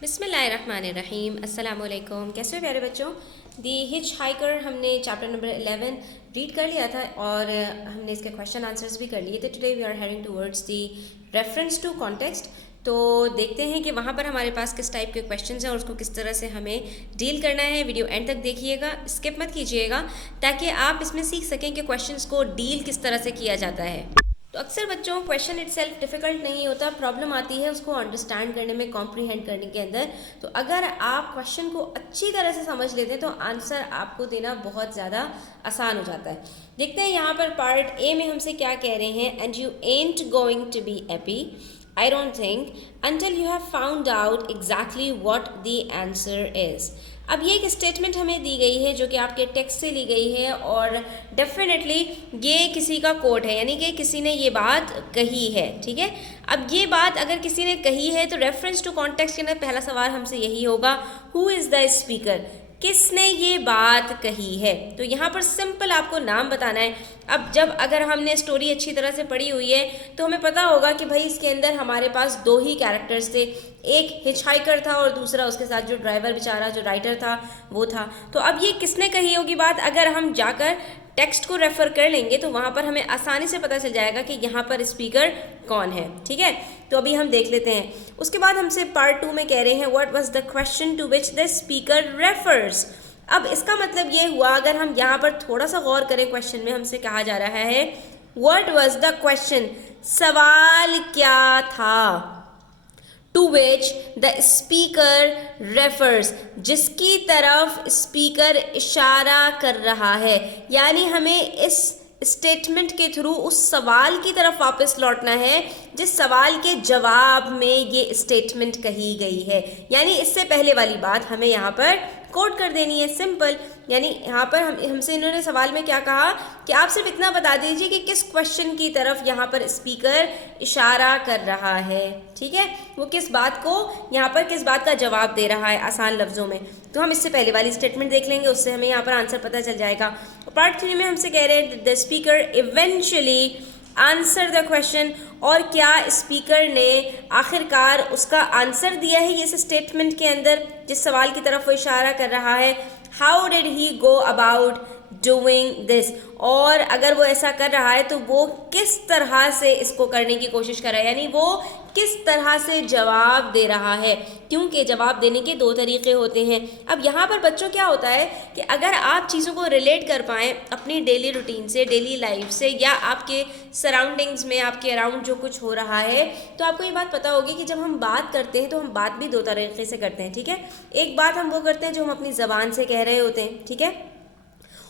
बिस्मिल्लाहिर्रहमानिर्रहीम। अस्सलाम वालेकुम। कैसे हो प्यारे बच्चों। दी हिच हाइकर हमने चैप्टर नंबर 11 रीड कर लिया था और हमने इसके क्वेश्चन आंसर्स भी कर लिए थे। Today we are heading towards the reference to context. तो देखते हैं कि वहाँ पर हमारे पास किस टाइप के क्वेश्चंस हैं और उसको किस तरह से हमें डील करना है। वीडियो एंड तक देखिएगा, स्किप मत कीजिएगा, ताकि आप इसमें सीख सकें कि क्वेश्चंस को डील किस तरह से किया जाता है। तो अक्सर बच्चों क्वेश्चन इटसेल्फ डिफ़िकल्ट नहीं होता, प्रॉब्लम आती है उसको अंडरस्टैंड करने में, कॉम्प्रीहेंड करने के अंदर। तो अगर आप क्वेश्चन को अच्छी तरह से समझ लेते हैं तो आंसर आपको देना बहुत ज़्यादा आसान हो जाता है। देखते हैं यहाँ पर पार्ट ए में हमसे क्या कह रहे हैं। And you ain't going to be happy, I don't think, until you have found out exactly what the answer is. अब ये एक स्टेटमेंट हमें दी गई है जो कि आपके टेक्स्ट से ली गई है और डेफिनेटली ये किसी का कोट है, यानी कि किसी ने ये बात कही है। ठीक है, अब ये बात अगर किसी ने कही है तो रेफरेंस टू कॉन्टेक्स्ट के अंदर पहला सवाल हमसे यही होगा, हु इज़ द स्पीकर, किसने ये बात कही है। तो यहाँ पर सिंपल आपको नाम बताना है। अब जब अगर हमने स्टोरी अच्छी तरह से पढ़ी हुई है तो हमें पता होगा कि भाई इसके अंदर हमारे पास दो ही कैरेक्टर्स थे, एक हिचहाइकर था और दूसरा उसके साथ जो ड्राइवर बेचारा जो राइटर था वो था। तो अब ये किसने कही होगी बात, अगर हम जाकर टेक्स्ट को रेफर कर लेंगे तो वहाँ पर हमें आसानी से पता चल जाएगा कि यहाँ पर स्पीकर कौन है। ठीक है, तो अभी हम देख लेते हैं। उसके बाद हमसे पार्ट 2 में कह रहे हैं what was the question to which the speaker refers. अब इसका मतलब ये हुआ, अगर हम यहाँ पर थोड़ा सा गौर करें, क्वेश्चन में हमसे कहा जा रहा है व्हाट वाज द क्वेश्चन, सवाल क्या था, to which the speaker refers, जिसकी तरफ स्पीकर इशारा कर रहा है। यानी हमें इस स्टेटमेंट के थ्रू उस सवाल की तरफ वापस लौटना है जिस सवाल के जवाब में ये स्टेटमेंट कही गई है। यानी इससे पहले वाली बात हमें यहाँ पर कोट कर देनी है, सिंपल। यानी यहाँ पर हमसे इन्होंने सवाल में क्या कहा कि आप सिर्फ इतना बता दीजिए कि किस क्वेश्चन की तरफ यहाँ पर स्पीकर इशारा कर रहा है। ठीक है, वो किस बात को यहाँ पर किस बात का जवाब दे रहा है आसान लफ्ज़ों में। तो हम इससे पहले वाली स्टेटमेंट देख लेंगे, उससे हमें यहाँ पर आंसर पता चल जाएगा। पार्ट 3 में हमसे कह रहे हैं the speaker eventually answer the question, और क्या स्पीकर ने आखिरकार उसका आंसर दिया है इस स्टेटमेंट के अंदर जिस सवाल की तरफ वो इशारा कर रहा है। How did he go about doing this, और अगर वो ऐसा कर रहा है तो वो किस तरह से इसको करने की कोशिश कर रहा है, यानी वो किस तरह से जवाब दे रहा है, क्योंकि जवाब देने के दो तरीके होते हैं। अब यहाँ पर बच्चों क्या होता है कि अगर आप चीज़ों को रिलेट कर पाएँ अपनी डेली रूटीन से, डेली लाइफ से, या आपके सराउंडिंग्स में आपके अराउंड जो कुछ हो रहा है, तो आपको ये बात पता होगी कि जब हम बात करते हैं तो हम बात भी दो तरीके से करते हैं। ठीक है, एक बात हम वो करते हैं जो हम अपनी ज़बान से कह रहे होते हैं। ठीक है,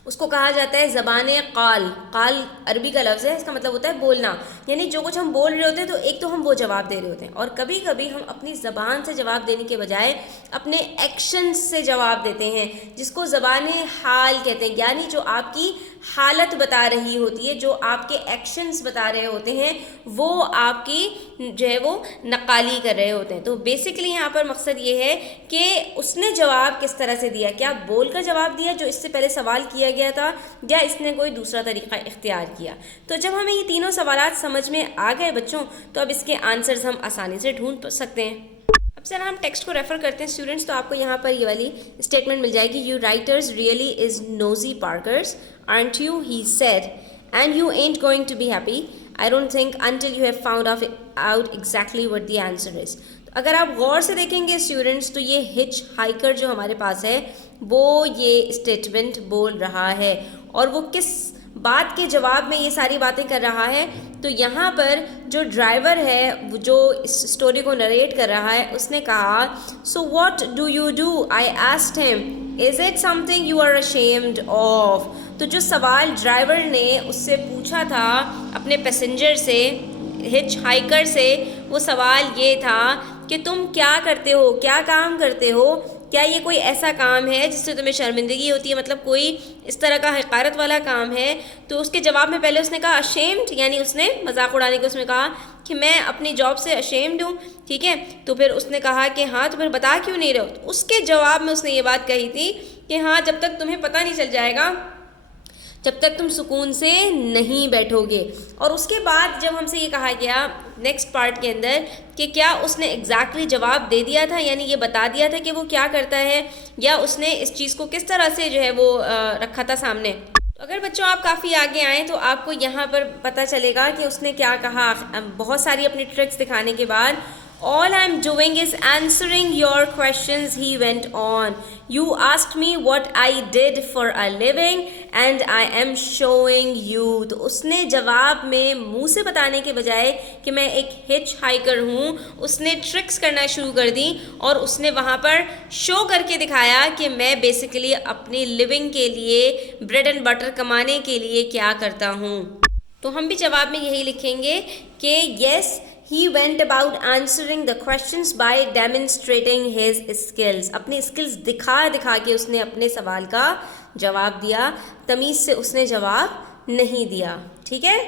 उसको कहा जाता है ज़बाने क़ाल। क़ाल अरबी का लफ्ज़ है, इसका मतलब होता है बोलना। यानी जो कुछ हम बोल रहे होते हैं तो एक तो हम वो जवाब दे रहे होते हैं, और कभी कभी हम अपनी ज़बान से जवाब देने के बजाय अपने एक्शंस से जवाब देते हैं, जिसको ज़बाने हाल कहते हैं। यानी जो आपकी हालत बता रही होती है, जो आपके एक्शंस बता रहे होते हैं, वो आपकी जो है वो नक़ाली कर रहे होते हैं। तो बेसिकली यहाँ पर मकसद ये है कि उसने जवाब किस तरह से दिया, क्या बोल कर जवाब दिया जो इससे पहले सवाल किया गया था, या इसने कोई दूसरा तरीका इख्तियार किया। तो जब हमें ये तीनों सवालात समझ में आ गए बच्चों, तो अब इसके आंसर्स हम आसानी से ढूंढ सकते हैं। अब सर हम टेक्स्ट को रेफर करते हैं स्टूडेंट्स, तो आपको यहाँ पर ये वाली स्टेटमेंट मिल जाएगी, you writers really is nosy Parker's aren't you, he said, and you ain't going to be happy, I don't think, until you have found out exactly what the answer is. तो अगर आप गौर से देखेंगे students तो ये hitch hiker जो हमारे पास है वो ये स्टेटमेंट बोल रहा है, और वो किस बात के जवाब में ये सारी बातें कर रहा है। तो यहाँ पर जो ड्राइवर है जो इस स्टोरी को नरेट कर रहा है उसने कहा, so what do you do, I asked him, is it something you are ashamed of. तो जो सवाल ड्राइवर ने उससे पूछा था अपने पैसेंजर से, हिच हाइकर से, वो सवाल ये था कि तुम क्या करते हो, क्या काम करते हो, क्या ये कोई ऐसा काम है जिससे तुम्हें शर्मिंदगी होती है, मतलब कोई इस तरह का हक़ारत वाला काम है। तो उसके जवाब में पहले उसने कहा अशेम्ड, यानी उसने मजाक उड़ाने को उसमें कहा कि मैं अपनी जॉब से अशेम्ड हूँ। ठीक है, तो फिर उसने कहा कि हाँ तो फिर बता क्यों नहीं रहे हो। तो उसके जवाब में उसने ये बात कही थी कि हाँ जब तक तुम्हें पता नहीं चल जाएगा जब तक तुम सुकून से नहीं बैठोगे। और उसके बाद जब हमसे ये कहा गया नेक्स्ट पार्ट के अंदर कि क्या उसने एग्जैक्टली जवाब दे दिया था, यानी ये बता दिया था कि वो क्या करता है, या उसने इस चीज़ को किस तरह से जो है वो रखा था सामने। तो अगर बच्चों आप काफ़ी आगे आएँ तो आपको यहाँ पर पता चलेगा कि उसने क्या कहा। बहुत सारी अपनी ट्रिक्स दिखाने के बाद, all I'm doing is answering your questions, he went on. You asked me what I did for a living and I am showing you. तो उसने जवाब में मुंह से बताने के बजाय कि मैं एक हिच हाइकर हूँ, उसने ट्रिक्स करना शुरू कर दी और उसने वहाँ पर शो करके दिखाया कि मैं बेसिकली अपनी लिविंग के लिए, ब्रेड एंड बटर कमाने के लिए क्या करता हूँ। तो हम भी जवाब में यही लिखेंगे कि yes, he went about answering the questions by demonstrating his skills. अपने स्किल्स दिखा दिखा के उसने अपने सवाल का जवाब दिया, तमीज़ से उसने जवाब नहीं दिया। ठीक है,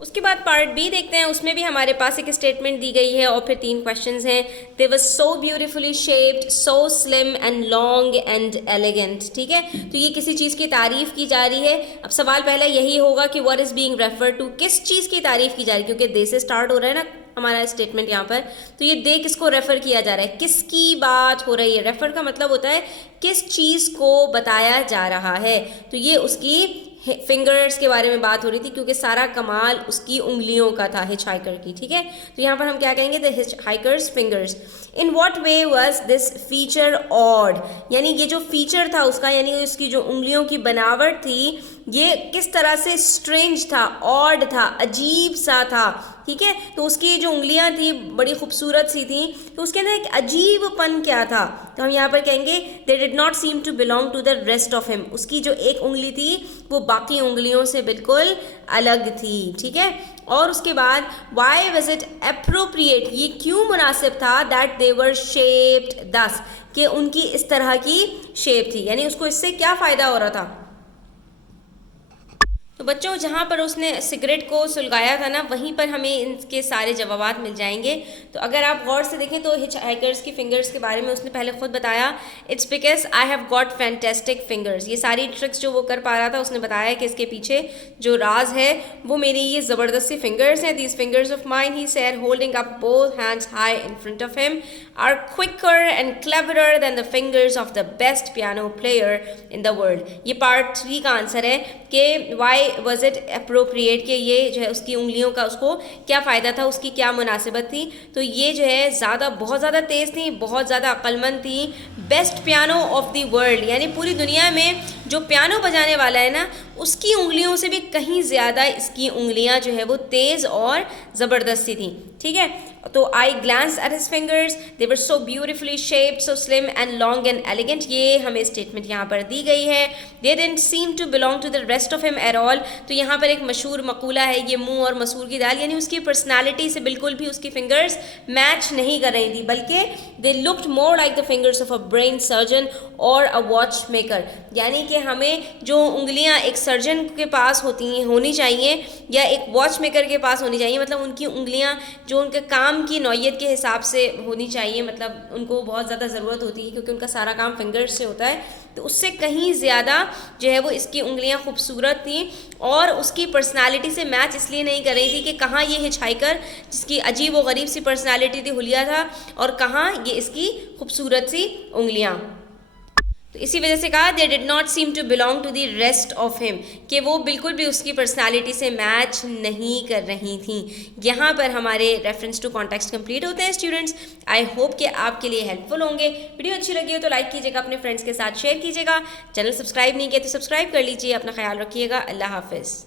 उसके बाद पार्ट बी देखते हैं। उसमें भी हमारे पास एक स्टेटमेंट दी गई है और फिर 3 क्वेश्चंस हैं। They was so beautifully shaped, so slim and long and elegant. ठीक है, तो ये किसी चीज़ की तारीफ़ की जा रही है। अब सवाल पहला यही होगा कि what is being refer to, किस चीज़ की तारीफ़ की जा रही है, क्योंकि दे से स्टार्ट हो रहा है ना हमारा स्टेटमेंट यहाँ पर। तो ये दे किसको रेफ़र किया जा रहा है, किसकी बात हो रही है। रेफ़र का मतलब होता है किस चीज़ को बताया जा रहा है। तो ये उसकी फिंगर्स के बारे में बात हो रही थी, क्योंकि सारा कमाल उसकी उंगलियों का था, हिच हाइकर की। ठीक है, तो यहाँ पर हम क्या कहेंगे, the hitch hikers fingers. In what way was this feature odd, यानी ये जो फीचर था उसका, यानी उसकी जो उंगलियों की बनावट थी, ये किस तरह से स्ट्रेंज था, ऑड था, अजीब सा था। ठीक है, तो उसकी जो उंगलियां थी बड़ी खूबसूरत सी थी, तो उसके अंदर एक अजीबपन क्या था। तो हम यहाँ पर कहेंगे they did not seem to belong to the rest of him. उसकी जो एक उंगली थी वो बाकी उंगलियों से बिल्कुल अलग थी। ठीक है, और उसके बाद वाई वॉज इट अप्रोप्रिएट, ये क्यों मुनासिब था, दैट दे वर शेप्ड दस, कि उनकी इस तरह की शेप थी, यानी उसको इससे क्या फ़ायदा हो रहा था। तो बच्चों जहाँ पर उसने सिगरेट को सुलगाया था ना, वहीं पर हमें इनके सारे जवाबात मिल जाएंगे। तो अगर आप गौर से देखें तो हिच हाइकर्स की फिंगर्स के बारे में उसने पहले खुद बताया, it's because I have got fantastic fingers. ये सारी ट्रिक्स जो वो कर पा रहा था, उसने बताया कि इसके पीछे जो राज है वो मेरी ये ज़बरदस्त सी फिंगर्स हैं। These fingers of mine, he said holding up both hands high in front of him, are quicker and cleverer than the fingers of the best piano player in the world. ये part 3 का answer है कि why was it appropriate, कि ये जो है उसकी उंगलियों का उसको क्या फ़ायदा था, उसकी क्या मुनासिबत थी। तो ये जो है बहुत ज़्यादा तेज़ थी, बहुत ज़्यादा अक्लमंद थी, best piano of the world, यानी पूरी दुनिया में जो पियानो बजाने वाला है ना, उसकी उंगलियों से भी कहीं ज़्यादा इसकी उंगलियां जो है वो तेज़ और ज़बरदस्ती थी। ठीक है, तो I glance at his fingers, they were so beautifully shaped, so slim and long and elegant. ये हमें स्टेटमेंट यहाँ पर दी गई है। They didn't seem to belong to the rest of him at all. तो यहाँ पर एक मशहूर मकूला है, ये मुंह और मसूर की दाल, यानी उसकी पर्सनैलिटी से बिल्कुल भी उसकी फिंगर्स मैच नहीं कर रही थी, बल्कि they looked more like the fingers of a brain surgeon और अ वॉच मेकर। यानी कि हमें जो उंगलियाँ एक सर्जन के पास होनी चाहिए या एक वॉच मेकर के पास होनी चाहिए, मतलब उनकी उंगलियाँ जो उनके काम की नौइयत के हिसाब से होनी चाहिए, मतलब उनको बहुत ज़्यादा ज़रूरत होती है क्योंकि उनका सारा काम फिंगर्स से होता है, तो उससे कहीं ज़्यादा जो है वो इसकी उंगलियां खूबसूरत थी और उसकी पर्सनालिटी से मैच इसलिए नहीं कर रही थी कि कहाँ ये हिचहाइकर जिसकी अजीब व गरीब सी पर्सनालिटी थी हुलिया था और कहाँ ये इसकी खूबसूरत सी उंगलियां। तो इसी वजह से कहा they did not seem to belong to the rest of him, कि वो बिल्कुल भी उसकी पर्सनालिटी से मैच नहीं कर रही थी। यहाँ पर हमारे रेफरेंस टू कॉन्टेक्स्ट कंप्लीट होते हैं स्टूडेंट्स। आई होप कि आपके लिए हेल्पफुल होंगे। वीडियो अच्छी लगी हो तो लाइक कीजिएगा, अपने फ्रेंड्स के साथ शेयर कीजिएगा। चैनल सब्सक्राइब नहीं किया तो सब्सक्राइब कर लीजिए। अपना ख्याल रखिएगा। अल्लाह हाफिज़।